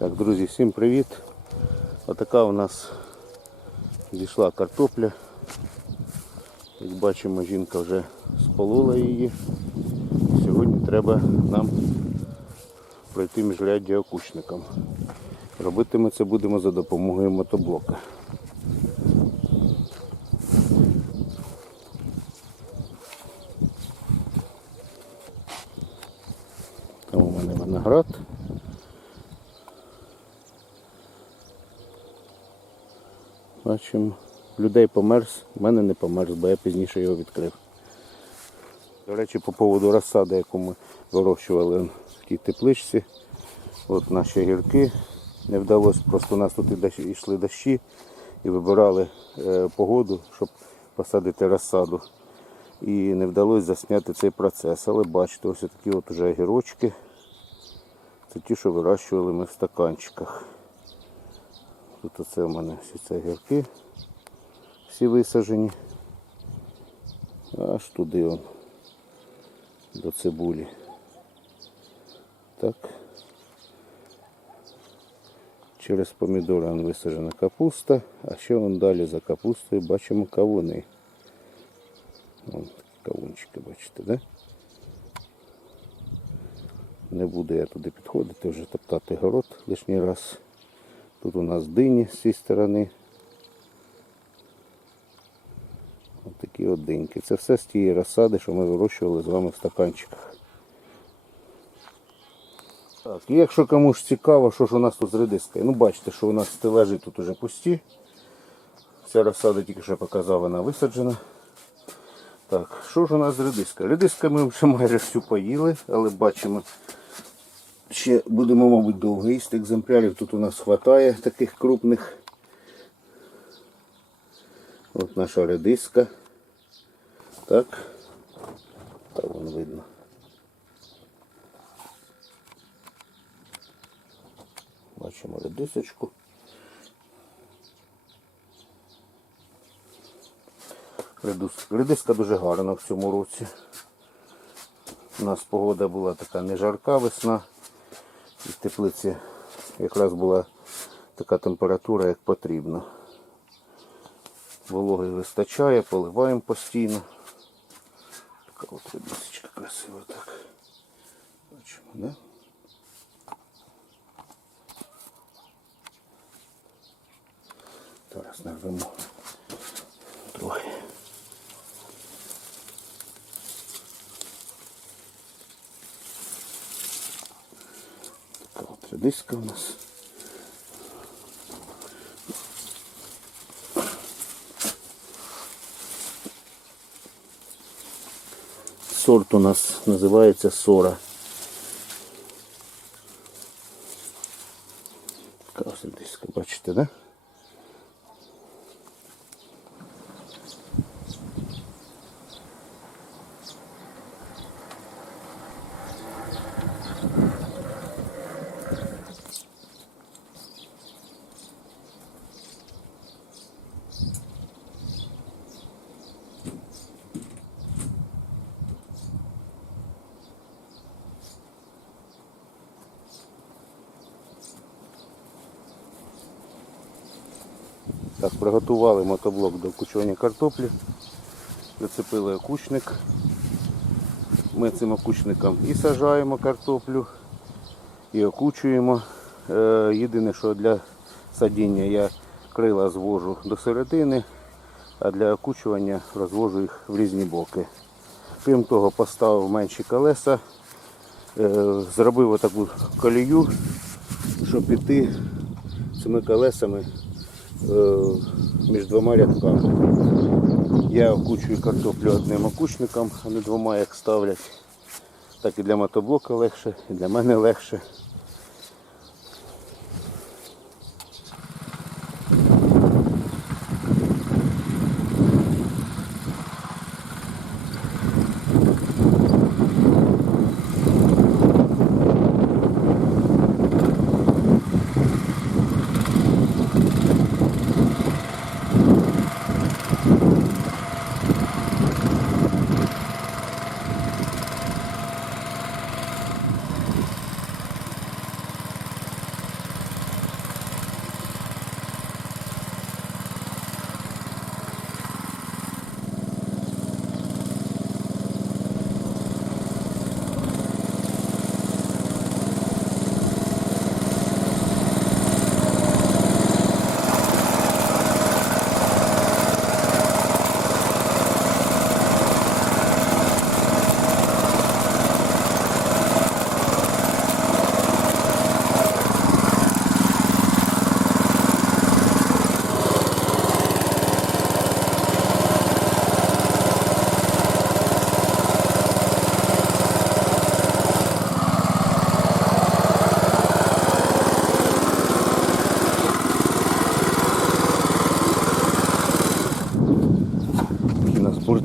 Так, друзі, всім привіт. Отака у нас зійшла картопля. Як бачимо, жінка вже сполола її. Сьогодні треба нам пройти міжряддя окучником. Робити ми це будемо за допомогою мотоблока. Там у мене виноград. Бачимо, людей померз, в мене не померз, бо я пізніше його відкрив. До речі, по поводу розсади, яку ми вирощували в тій тепличці. От наші гірки. Не вдалося, просто у нас тут йшли дощі і вибирали е, погоду, щоб посадити розсаду. І не вдалося засняти цей процес. Але бачите, ось такі от уже огірочки. Це ті, що вирощували ми в стаканчиках. Тут оце у мене всі ці гірки, всі висаджені. Аж туди он, до цибулі. Так. Через помідори он висаджена капуста, а ще вон далі за капустою бачимо кавуни. Вон кавунчики, бачите, да? Не буду я туди підходити, вже топтати город лишній раз. Тут у нас дині з цієї сторони. Ось такі от диньки. Це все з тієї розсади, що ми вирощували з вами в стаканчиках. Так, і якщо комусь цікаво, що ж у нас тут з редискою. Ну бачите, що у нас стележі тут уже пусті. Вся розсада тільки що я показав, вона висаджена. Так, що ж у нас з редискою? Редиска ми вже майже всю поїли, але бачимо, ще будемо, мабуть, довго їсти екземплярів. Тут у нас вистачає таких крупних. От наша редиска. Так. Так вон видно. Бачимо редисочку. Редиска дуже гарна в цьому році. У нас погода була така не жарка весна. І в теплиці якраз була така температура, як потрібно. Вологи вистачає, поливаємо постійно. Така от редисочка красива так. Бачимо, да? Зараз нарвемо трохи. Редиска у нас. Сорт у нас називається сора. Така ось редиска, бачите, да? Так, приготували мотоблок до окучування картоплі. Прицепили окучник. Ми цим окучником і сажаємо картоплю, і окучуємо. Е, Єдине, що для садіння я крила звожу до середини, а для окучування розвожу їх в різні боки. Крім того, поставив менші колеса, е, зробив отаку колію, щоб піти цими колесами між двома рядками. Я окучую картоплю одним окучником, а не двома, як ставлять. Так і для мотоблока легше, і для мене легше.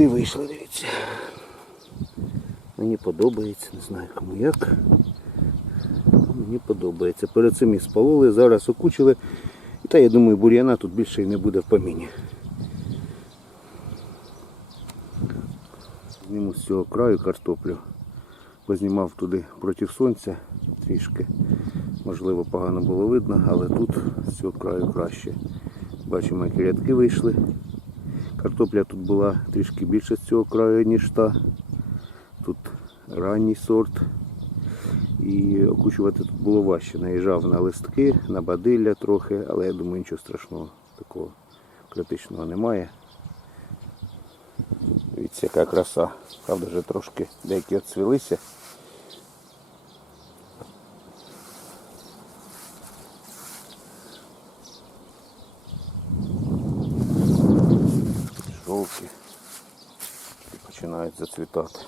Сорти вийшли, дивіться. Мені подобається, не знаю кому як. Мені подобається. Перед цим і спалоли, зараз окучили. І та я думаю, бур'яна тут більше і не буде в поміні. Зніму з цього краю картоплю. Познімав туди проти сонця трішки. Можливо, погано було видно, але тут з цього краю краще. Бачимо, які рядки вийшли. Картопля тут була трішки більше з цього краю, ніж та. Тут ранній сорт. І окучувати тут було важче. Наїжджав на листки, на бадилля трохи, але я думаю, нічого страшного такого критичного немає. Дивіться, яка краса. Правда, вже трошки деякі відцвілися. Жовті. І починають зацвітати.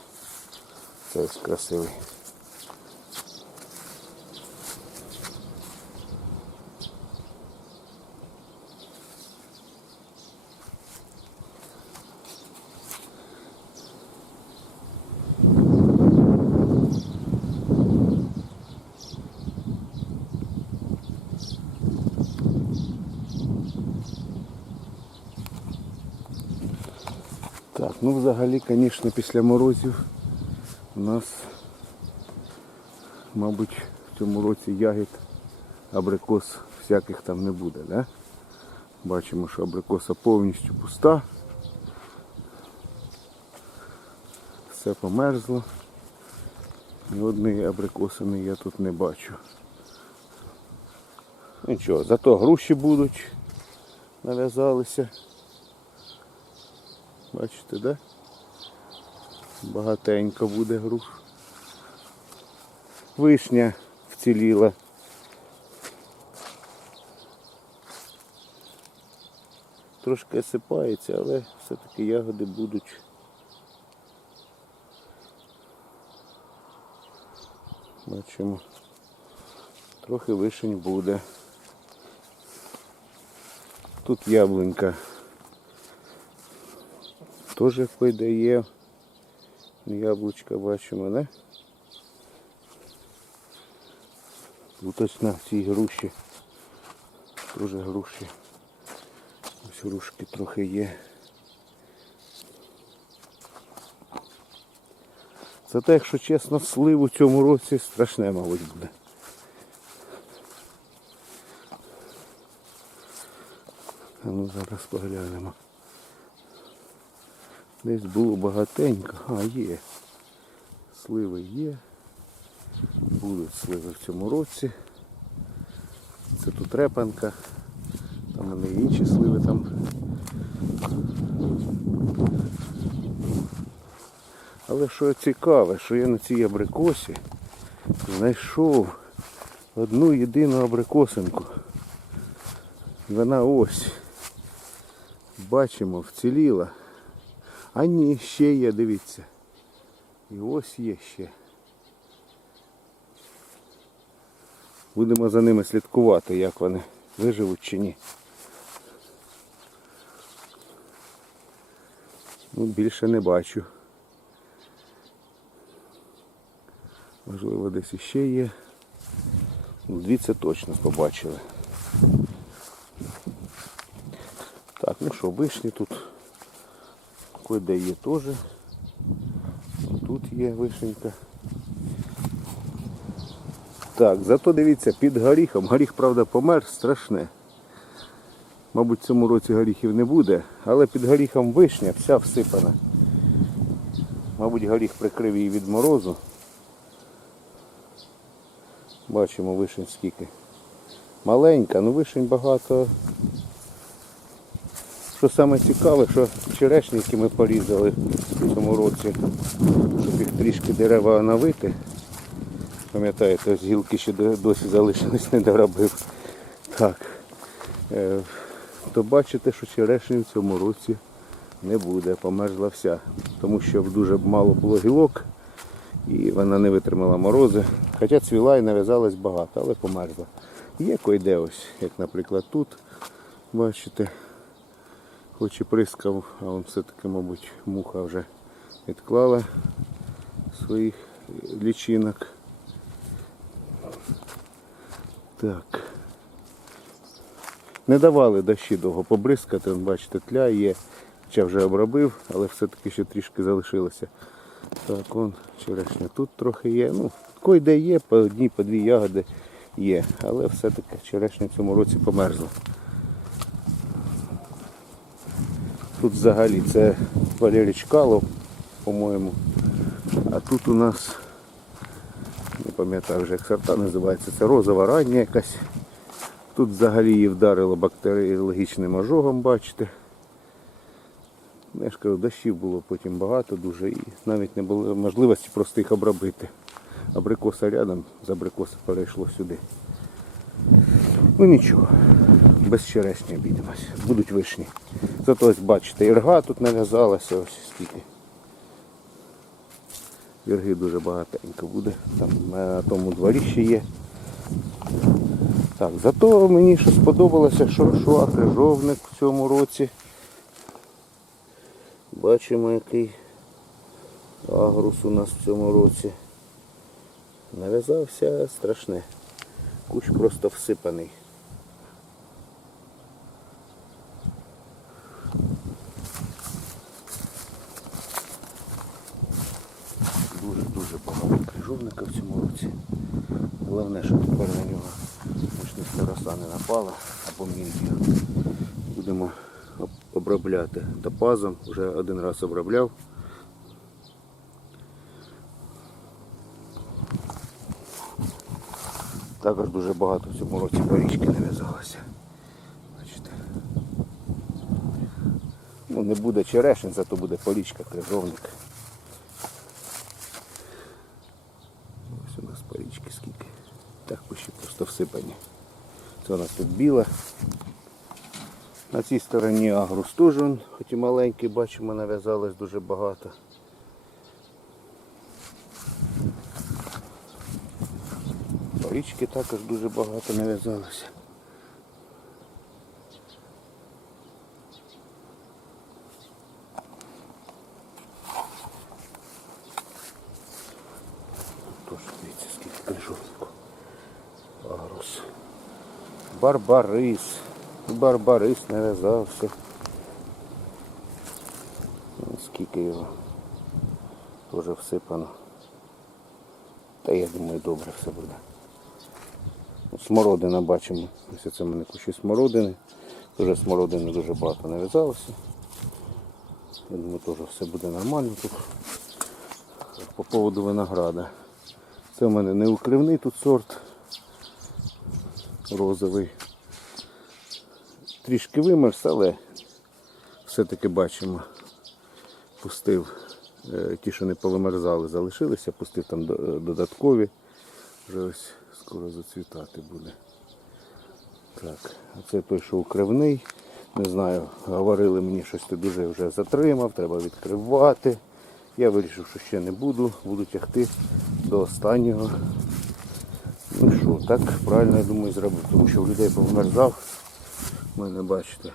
Це красивий. Так, ну взагалі, звісно, після морозів у нас, мабуть, в цьому році ягід абрикос всяких там не буде, да? Бачимо, що абрикоса повністю пуста. Все померзло. Ні одної абрикосини я тут не бачу. Нічого, зато груші будуть, нав'язалися. Бачите, да? Багатенько буде груш. Вишня вціліла. Трошки осипається, але все-таки ягоди будуть. Бачимо. Трохи вишень буде. Тут яблунька теж видає. Яблучка бачимо, не? Тут ось на цій груші. Теж груші. Ось грушки трохи є. Зате, якщо чесно, слив у цьому році страшне, мабуть, буде. А ну зараз поглянемо. Десь було багатенько. А, є. Сливи є. Будуть сливи в цьому році. Це тут репанка. Там вони інші сливи там. Але що цікаве, що я на цій абрикосі знайшов одну єдину абрикосинку. Вона ось. Бачимо, вціліла. А ні, ще є, дивіться. І ось є ще. Будемо за ними слідкувати, як вони виживуть чи ні. Ну, більше не бачу. Можливо, десь іще є. Ну, Дві це точно побачили. Так, ну що, вишні тут кое-де є теж. Тут є вишенька. Так, зато дивіться, під горіхом. Горіх, правда, помер страшне. Мабуть, в цьому році горіхів не буде, але під горіхом вишня вся всипана. Мабуть, горіх прикрив її від морозу. Бачимо вишень скільки. Маленька, ну вишень багато. Що саме цікаве, що черешники ми порізали в цьому році, щоб їх трішки дерева оновити. Пам'ятаєте, ось гілки ще досі залишились, не доробив. Так. Е, то бачите, що черешні в цьому році не буде, померзла вся. Тому що дуже мало було гілок і вона не витримала морози. Хоча цвіла і нав'язалась багато, але померзла. Є койде ось, як наприклад тут, бачите, Хоч і прискав, а он все-таки, мабуть, муха вже відклала своїх лічинок. Так. Не давали дощі довго побризкати, бачите, тля є. Хоча вже обробив, але все-таки ще трішки залишилося. Так, он черешня тут трохи є. Ну, де є, по одній, по дві ягоди є. Але все-таки черешня в цьому році померзла. Тут взагалі це Валерій Чкалов, по-моєму. А тут у нас, не пам'ятаю вже як сорта називається, це розова рання якась. Тут взагалі її вдарило бактеріологічним ожогом, бачите. Я ж кажу, дощів було потім багато дуже і навіть не було можливості просто їх обробити. Абрикоса рядом, з абрикоса перейшло сюди. Ну нічого, без черешні обійдемось. Будуть вишні. Зато ось бачите, ірга тут нав'язалася, ось скільки. Ірги дуже багатенько буде. Там на тому дворі ще є. Так, зато мені що сподобалося шоршуа, крижовник в цьому році. Бачимо, який агрус у нас в цьому році. Нав'язався страшне. Кущ просто всипаний. Дуже-дуже багато крижовника в цьому році. Головне, що тепер на нього мучницька роса не напала або мільдію. Будемо об- обробляти топазом. Вже один раз обробляв. Також дуже багато в цьому році порічки нав'язалося. Ну, не буде черешень, зато буде порічка, крижовник. Ось у нас порічки скільки. Так кущі просто всипані. Це у нас тут біла. На цій стороні агрус теж, хоч і маленький, бачимо, нав'язалось дуже багато. Порічки також дуже багато нав'язалося. Тож дивіться, скільки крижовнику. Агрус. Барбарис. Барбарис. Ну, Скільки його теж всипано. Та я думаю, добре все буде. Смородина бачимо. Ось це в мене кущі смородини. Дуже смородини дуже багато нав'язалося. Я думаю, теж все буде нормально тут. По поводу винограда. Це в мене не укривний тут сорт розовий. Трішки вимерз, але все-таки бачимо. Пустив е, ті, що не повимерзали, залишилися, пустив там е, додаткові. Вже ось скоро зацвітати буде. Так, а це той, що укривний. Не знаю, говорили мені щось ти дуже вже затримав, треба відкривати. Я вирішив, що ще не буду, буду тягти до останнього. Ну що, так правильно я думаю зробив, тому що в людей повмерзав. Мене бачите.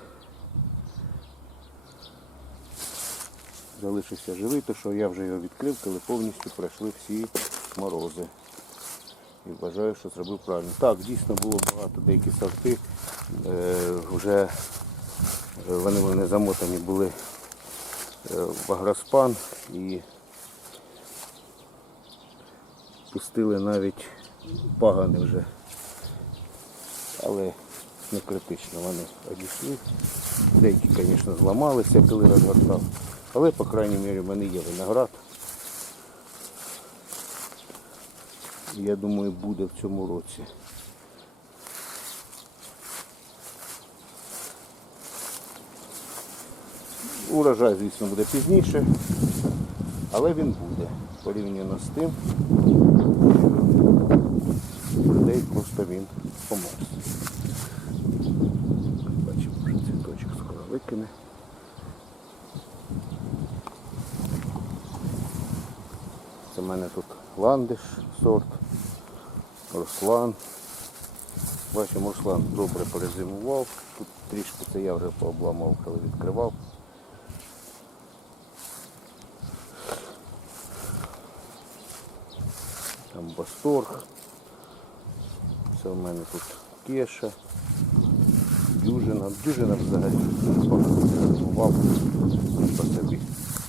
Залишився живий, то що я вже його відкрив, коли повністю пройшли всі морози. І вважаю, що зробив правильно. Так, дійсно було багато деякі сорти. Е, вже е, вони, вони замотані були е, в агроспан і пустили навіть пагани вже. Але не критично вони одійшли. Деякі, звісно, зламалися, коли розгортав. Але, по крайній мірі, в мене є виноград. Я думаю, буде в цьому році. Урожай, звісно, буде пізніше, але він буде порівняно з тим, людей просто він померз. Бачимо, вже викине. Це в мене тут ландиш сорт, Руслан. Бачимо, Руслан добре перезимував. Тут Трішки це я вже пообламав, коли відкривав. Там Восторг. Це в мене тут кеша. Дюжина. Дюжина взагалі багато по собі.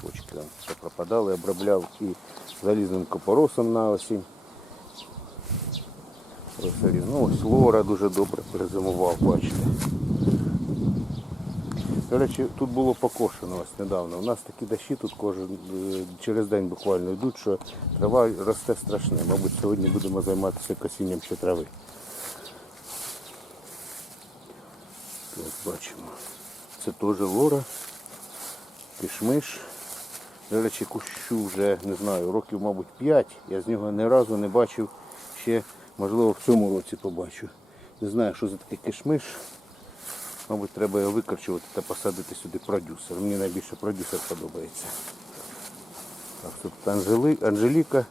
Почки все пропадали, обробляв і залізним копоросом на осінь. Ну ось лора дуже добре перезимував, бачите. До речі, тут було покошено ось недавно. У нас такі дощі тут кожен е, через день буквально йдуть, що трава росте страшне. Мабуть, сьогодні будемо займатися косінням ще трави. Ось бачимо. Це теж лора, кишмиш. До речі, кущу вже не знаю, років, мабуть, 5. Я з нього ні разу не бачив ще, можливо, в цьому році побачу. Не знаю, що за такий кишмиш. Мабуть, треба його викорчувати та посадити сюди продюсер. Мені найбільше продюсер подобається. Так, тут. Анжеліка.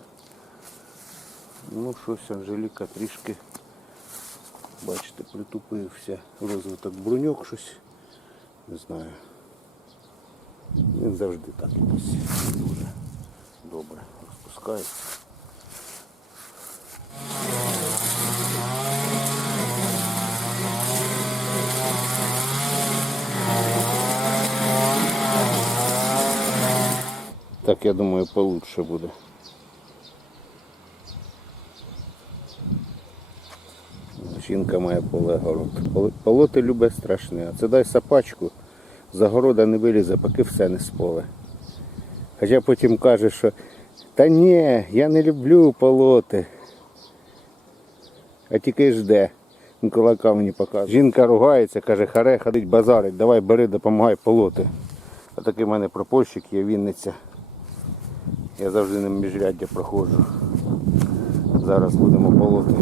Ну, щось Анжеліка трішки, бачите, притупився. Розвиток бруньок щось. Не знаю. Він завжди так якось дуже добре розпускається. Так, я думаю, получше буде. Жінка має поле город. Полоти любе страшне. А це дай сапачку, з города не вилізе, поки все не споле. Хоча потім каже, що та ні, я не люблю полоти. А тільки жде. Кулака мені показує. Жінка ругається, каже, харе, ходить базарить, давай бери, допомагай полоти. А такий в мене пропольщик є Вінниця. Я завжди ним міжряддя проходжу. Зараз будемо полоти.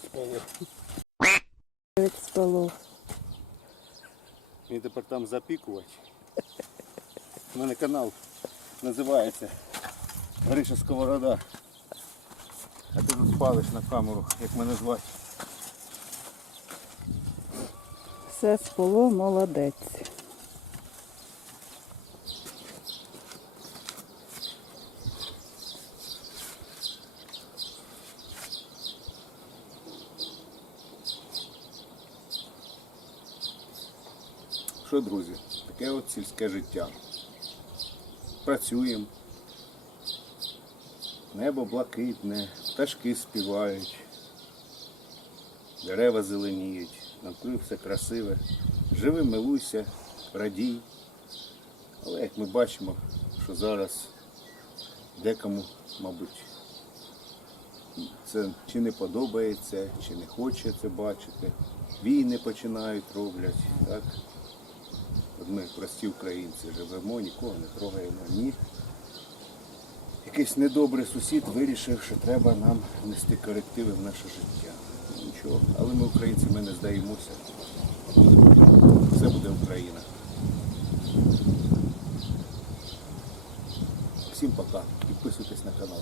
Це спалов? Від столу. Мені тепер там запікувати. У мене канал називається Гриша Сковорода. А ти тут спалиш на камеру, як мене звати. Все споло молодець. Що, друзі, таке от сільське життя. Працюємо. Небо блакитне, пташки співають, дерева зеленіють, навкруги все красиве. Живи, милуйся, радій. Але як ми бачимо, що зараз декому, мабуть, це чи не подобається, чи не хоче це бачити. Війни починають роблять. Так? Ми прості українці живемо, нікого не трогаємо. Ні. Якийсь недобрий сусід вирішив, що треба нам нести корективи в наше життя. Нічого. Але ми, українці, ми не здаємося. Все буде Україна. Всім пока. Підписуйтесь на канал.